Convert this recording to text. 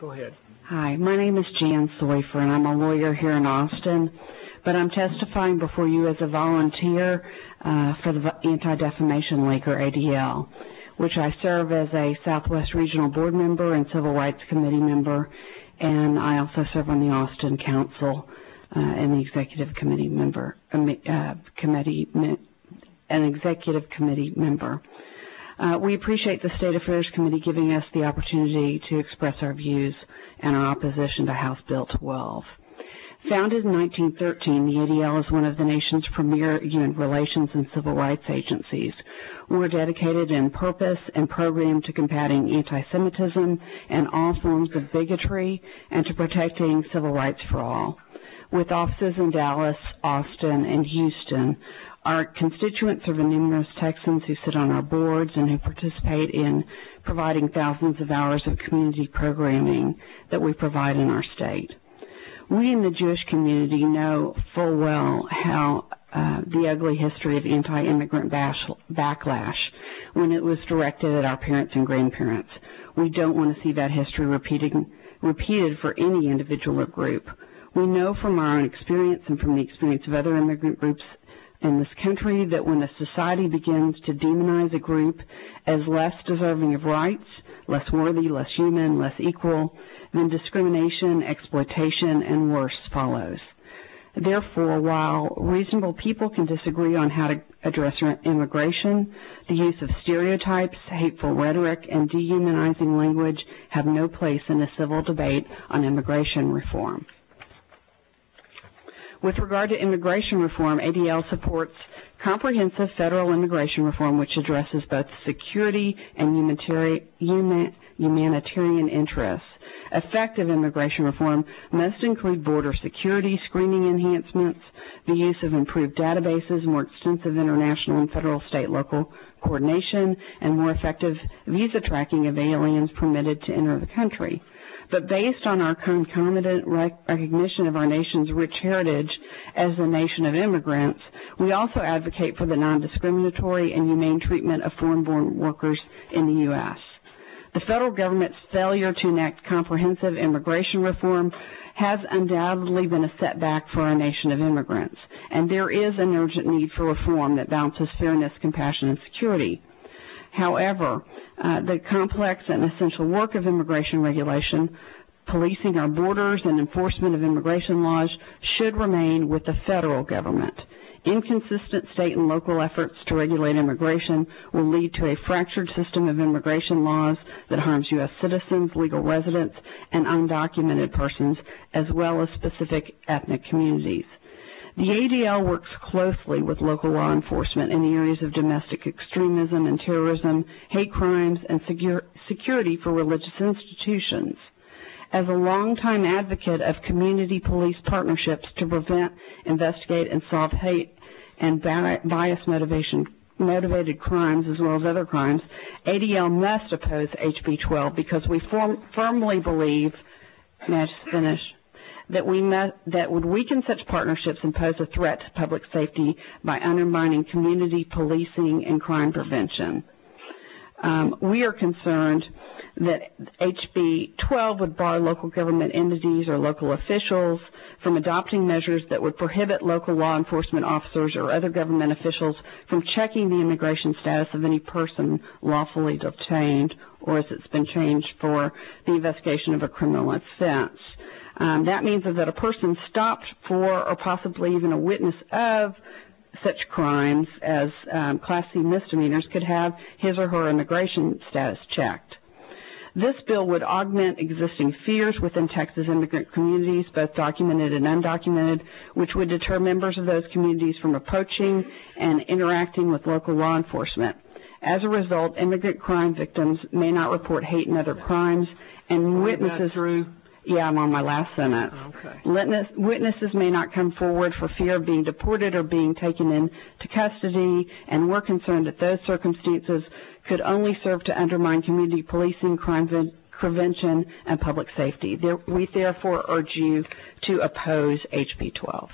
Go ahead. Hi, my name is Jan Soifer, and I'm a lawyer here in Austin, but I'm testifying before you as a volunteer for the Anti-Defamation League, or ADL, which I serve as a Southwest Regional Board member and Civil Rights Committee member, and I also serve on the Austin Council and the Executive Committee member, an Executive Committee member. We appreciate the State Affairs Committee giving us the opportunity to express our views and our opposition to House Bill 12. Founded in 1913, the ADL is one of the nation's premier human relations and civil rights agencies. We're dedicated in purpose and program to combating anti-Semitism and all forms of bigotry and to protecting civil rights for all. With offices in Dallas, Austin, and Houston, our constituents are the numerous Texans who sit on our boards and who participate in providing thousands of hours of community programming that we provide in our state. We in the Jewish community know full well how the ugly history of anti-immigrant backlash when it was directed at our parents and grandparents. We don't want to see that history repeated for any individual or group. We know from our own experience and from the experience of other immigrant groups in this country that when a society begins to demonize a group as less deserving of rights, less worthy, less human, less equal, then discrimination, exploitation, and worse follows. Therefore, while reasonable people can disagree on how to address immigration, the use of stereotypes, hateful rhetoric, and dehumanizing language have no place in a civil debate on immigration reform. With regard to immigration reform, ADL supports comprehensive federal immigration reform which addresses both security and humanitarian interests. Effective immigration reform must include border security, screening enhancements, the use of improved databases, more extensive international and federal, state, local coordination, and more effective visa tracking of aliens permitted to enter the country. But based on our concomitant recognition of our nation's rich heritage as a nation of immigrants, we also advocate for the non-discriminatory and humane treatment of foreign-born workers in the U.S. The federal government's failure to enact comprehensive immigration reform has undoubtedly been a setback for our nation of immigrants, and there is an urgent need for reform that balances fairness, compassion, and security. However, the complex and essential work of immigration regulation, policing our borders, and enforcement of immigration laws should remain with the federal government. Inconsistent state and local efforts to regulate immigration will lead to a fractured system of immigration laws that harms U.S. citizens, legal residents, and undocumented persons, as well as specific ethnic communities. The ADL works closely with local law enforcement in the areas of domestic extremism and terrorism, hate crimes, and security for religious institutions. As a longtime advocate of community police partnerships to prevent, investigate, and solve hate and bias-motivated crimes as well as other crimes, ADL must oppose HB 12 because we firmly believe, may I just finish, that would weaken such partnerships and pose a threat to public safety by undermining community policing and crime prevention. We are concerned that HB 12 would bar local government entities or local officials from adopting measures that would prohibit local law enforcement officers or other government officials from checking the immigration status of any person lawfully detained, or as it's been changed, for the investigation of a criminal offense. That means that a person stopped for or possibly even a witness of such crimes as Class C misdemeanors could have his or her immigration status checked. This bill would augment existing fears within Texas immigrant communities, both documented and undocumented, which would deter members of those communities from approaching and interacting with local law enforcement. As a result, immigrant crime victims may not report hate and other crimes, and witnesses... Yeah, I'm on my last sentence. Okay. Witnesses may not come forward for fear of being deported or being taken into custody, and we're concerned that those circumstances could only serve to undermine community policing, crime prevention, and public safety. We therefore urge you to oppose HB 12.